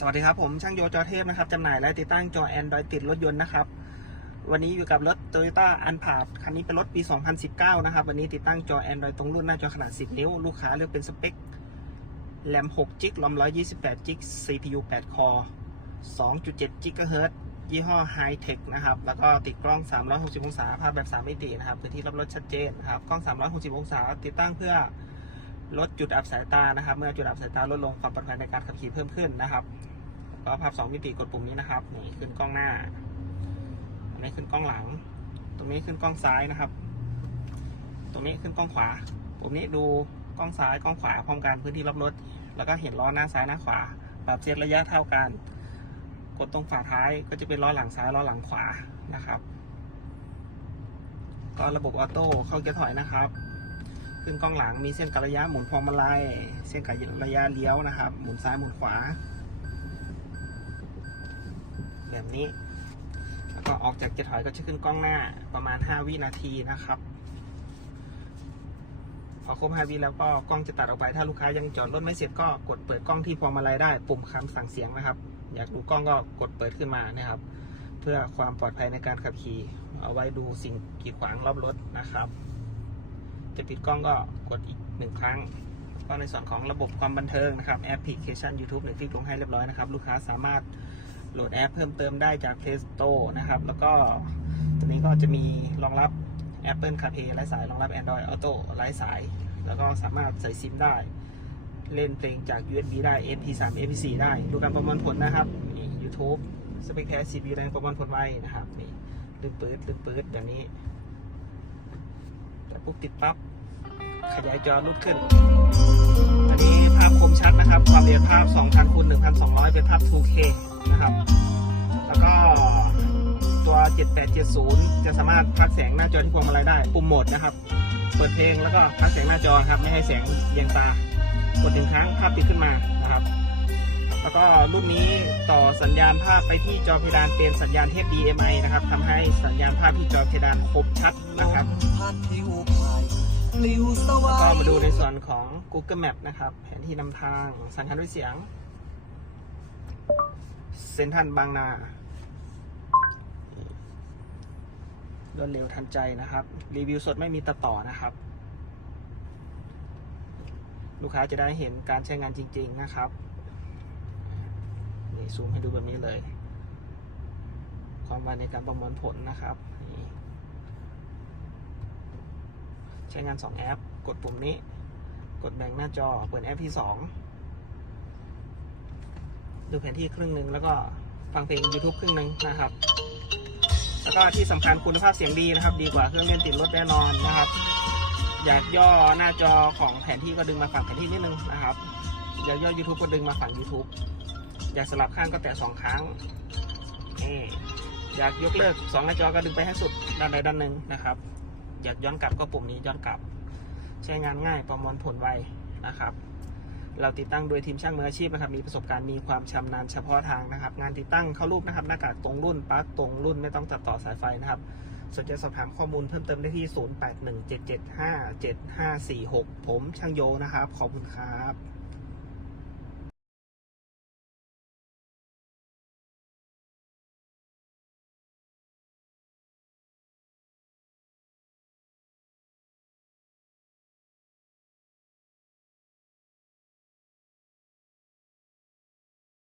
สวัสดีครับ ผมช่างโยจอเทพนะครับจำหน่ายและติดตั้งจอ Android ติดรถยนต์นะครับ วันนี้อยู่กับรถ Toyota a n p a r คันนี้เป็นรถปี 2019 นะครับ วันนี้ติดตั้งจอ Android ตรงรุ่นหน้าจอขนาด 10 นิ้ว ลูกค้าเลือกเป็นสเปคแรม6จิกรอม128จิก CPU 8 คอ 2.7 GHz ยี่ห้อ High Tech นะครับ แล้วก็ติดกล้อง 360 องศาภาพแบบ 3 มิตินะครับพื้นที่รับรถชัดเจนนะครับ กล้อง 360 องศาติดตั้งเพื่อ ลดจุดอับสายตานะครับ เมื่อจุดอับสายตาลดลงความปลอดภัยในการขับขี่เพิ่มขึ้นนะครับก็ภาพสองมิติกดปุ่มนี้นะครับนี่ขึ้นกล้องหน้าอันนี้ขึ้นกล้องหลัง ตรงนี้ขึ้นกล้องซ้ายนะครับ ตรงนี้ขึ้นกล้องขวาปุ่มนี้ดูกล้องซ้ายกล้องขวาพร้อมกันพื้นที่รับรถ แล้วก็เห็นล้อหน้าซ้ายหน้าขวาปรับเซตระยะเท่ากัน กดตรงฝาท้ายก็จะเป็นล้อหลังซ้ายล้อหลังขวานะครับ ก็ระบบออโต้เข้าเกียร์ถอยนะครับ ขึ้นกล้องหลังมีเส้นกระยะหมุนพวงมาลัยเส้นกระยะเลี้ยวนะครับ หมุนซ้ายหมุนขวา แบบนี้ แล้วก็ออกจากเกียร์ถอยก็จะขึ้นกล้องหน้าประมาณ 5 วินาทีนะครับพอครบ5วิแล้วก็กล้องจะตัดออกไป ถ้าลูกค้ายังจอดรถไม่เสร็จก็กดเปิดกล้องที่พวงมาลัยได้ ปุ่มคำสั่งเสียงนะครับ อยากดูกล้องก็กดเปิดขึ้นมานะครับ เพื่อความปลอดภัยในการขับขี่ เอาไว้ดูสิ่งกีดขวางรอบรถนะครับ จะปิดกล้องก็กดอีกหนึ่งครั้ง ก็ในส่วนของระบบความบันเทิงนะครับแอปพลิเคชัน YouTube หนึ่งที่ลงให้เรียบร้อยนะครับลูกค้าสามารถโหลดแอปเพิ่มเติมได้จาก Play Store นะครับ แล้วก็ตัวนี้ก็จะมีรองรับ Apple CarPlay ไร้สายรองรับ Android Auto ไร้สาย แล้วก็สามารถใส่ซิมได้ เล่นเพลงจาก USB ได้ MP3 MP4 ได้ ดูการประมวลผลนะครับนี่ YouTube สเปคแท้ CPU แรงประมวลผลไว้นะครับนี่ลื่นปื๊ดลื่นปื๊ดแบบนี้ ปุ๊บติดปั๊บ ขยายจอรุดขึ้น อันนี้ภาพคมชัดนะครับ ความละเอียดภาพ 2,000คูณ1,200 เป็นภาพ 2K นะครับ แล้วก็ตัว 7870 จะสามารถพักแสงหน้าจอที่พวงมาลัยได้ ปุ่มโหมดนะครับ เปิดเพลงแล้วก็พักแสงหน้าจอครับ ไม่ให้แสงเยียงตากดหนึ่งครั้งภาพติดขึ้นมานะครับ แล้วก็รุ่นนี้ต่อสัญญาณภาพไปที่จอเพดานเป็นสัญญาณเทพ DMI นะครับทำให้สัญญาณภาพที่จอเพดานคมชัดนะครับแล้วก็มาดูในส่วนของ Google Map นะครับ แผนที่นำทางสัญญาณด้วยเสียงเซนทรัลบางนารวดเร็วทันใจนะครับ รีวิวสดไม่มีตัดต่อนะครับ ลูกค้าจะได้เห็นการใช้งานจริง ๆนะครับ ซูมให้ดูแบบนี้เลย ความไวในการประมวลผลนะครับใช้งาน 2 แอป กดปุ่มนี้ กดแบ่งหน้าจอ เปิดแอปที่ 2 ดูแผนที่ครึ่งหนึ่งแล้วก็ฟังเพลง YouTube ครึ่งหนึ่งนะครับ แล้วก็ที่สำคัญคุณภาพเสียงดีนะครับ ดีกว่าเครื่องเล่นติดรถแน่นอนนะครับ อยากย่อหน้าจอของแผนที่ก็ดึงมาฝั่งแผนที่นิดนึงนะครับ อยากย่อ YouTube ก็ดึงมาฝั่ง YouTube อยากสลับข้างก็แตะสองครั้งนี่อยากยกเลิกสองหน้าจอก็ดึงไปให้สุดด้านใดด้านหนึ่งนะครับ อยากย้อนกลับก็ปุ่มนี้ย้อนกลับ ใช้งานง่ายประมวลผลไวนะครับ เราติดตั้งโดยทีมช่างมืออาชีพนะครับ มีประสบการณ์มีความชำนาญเฉพาะทางนะครับ งานติดตั้งเข้ารูปนะครับ หน้ากากตรงรุ่นปลั๊กตรงรุ่นไม่ต้องตัดต่อสายไฟนะครับสนใจสอบถามข้อมูลเพิ่มเติมได้ที่ 0817757546 ผมช่างโยนะครับ ขอบคุณครับ